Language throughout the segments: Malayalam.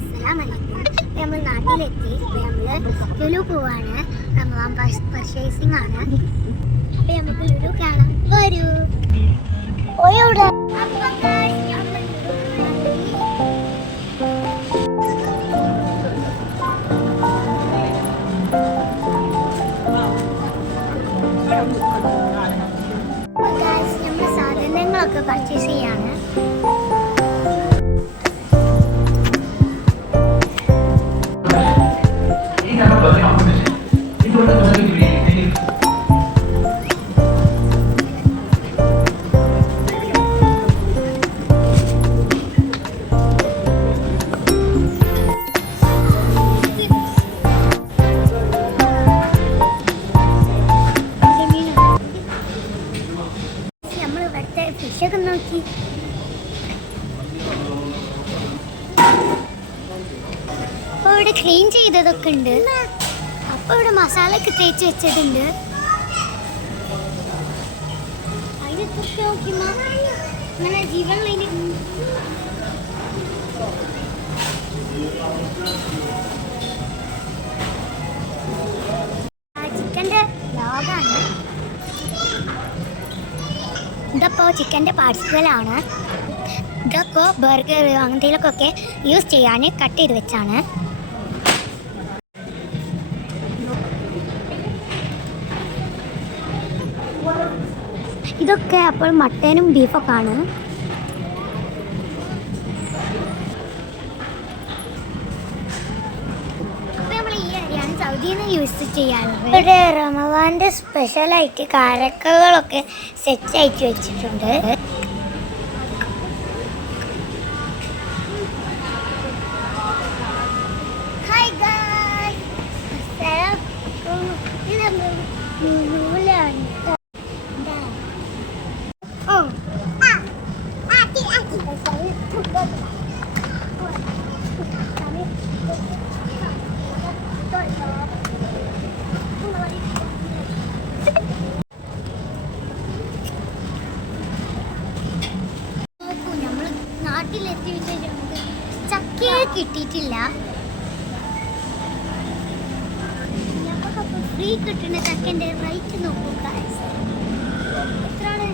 അസ്സലാമലൈക്കും. നമ്മൾ നാട്ടിലെത്തി. നമ്മൾ ലുലു പോവാണ്. റമദാൻ പർച്ചേസിംഗ് ആണ്. അപ്പൊ നമുക്ക് ലുലു കാണാം. വരൂ. നമ്മൾ സാധനങ്ങളൊക്കെ പർച്ചേസ് ചെയ്യാണ്. ഫിഷൊക്കെ നോക്കി. അപ്പോൾ ഇവിടെ ക്ലീൻ ചെയ്തതൊക്കെ ഉണ്ട്. അപ്പോൾ ഇവിടെ മസാല ഒക്കെ തേച്ച് വെച്ചിട്ടുണ്ട്. അതിനൊക്കെ നോക്കി അങ്ങനെ ജീവനിൽ ചിക്കൻ്റെ ലോഗാണ്. ഇതപ്പോൾ ചിക്കൻ്റെ പാർട്സുകളാണ്. ഇതൊക്കെ ബർഗർ അങ്ങനത്തേലൊക്കെ യൂസ് ചെയ്യാൻ കട്ട് ചെയ്ത് വെച്ചാണ്. ഇതൊക്കെ അപ്പോൾ മട്ടനും ബീഫൊക്കെ ആണ്. അപ്പോൾ നമ്മൾ ഈ അരിയാണ് സൗദിയിൽ നിന്ന് യൂസ് ചെയ്യാറുള്ളത്. ഇവിടെ റമദാൻ്റെ സ്പെഷ്യലായിട്ട് കാരക്കകളൊക്കെ സെറ്റ് ആയിട്ട് വെച്ചിട്ടുണ്ട്. നാട്ടിലെത്തി നമുക്ക് ചക്കയെ കിട്ടിയിട്ടില്ല. ഞങ്ങൾക്കപ്പോൾ ഫ്രീ കിട്ടുന്ന ചക്കൻ്റെ റേറ്റ് നോക്കുക. എത്രയാണ്?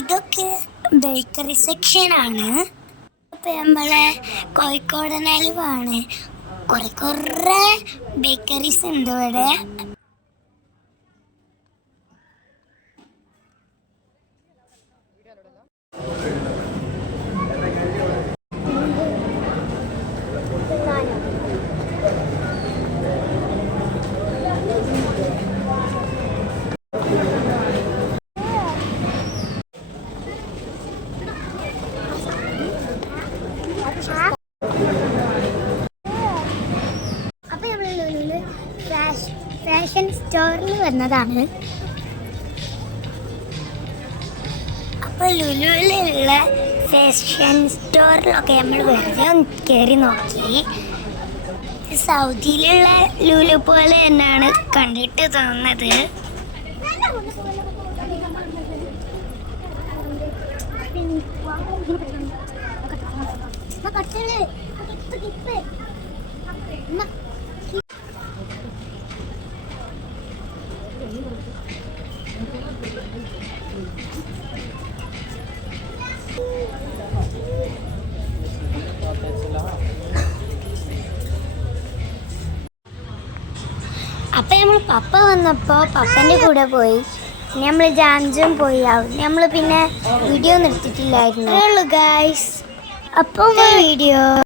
ഇതൊക്കെ ബേക്കറി സെക്ഷനാണ്. അപ്പം നമ്മളെ കോഴിക്കോടൻ ഹലുവാണ്. കുറേ ബേക്കറീസ് ഉണ്ട് ഇവിടെ. ഫാഷൻ സ്റ്റോറിൽ വന്നതാണ്. അപ്പോൾ ലുലുവിലുള്ള ഫാഷൻ സ്റ്റോറിലൊക്കെ നമ്മൾ വെറുതെ ഒന്ന് കയറി നോക്കി. സൗദിയിലുള്ള ലുലു പോലെ തന്നെയാണ് കണ്ടിട്ട് തോന്നുന്നത്. അപ്പം നമ്മൾ പപ്പ വന്നപ്പോൾ പപ്പൻ്റെ കൂടെ പോയി. പിന്നെ നമ്മൾ ജാംജും പോയി. നമ്മൾ പിന്നെ വീഡിയോ ഒന്നും എടുത്തിട്ടില്ലായിരുന്നു. ഗൈസ്, അപ്പോൾ വീഡിയോ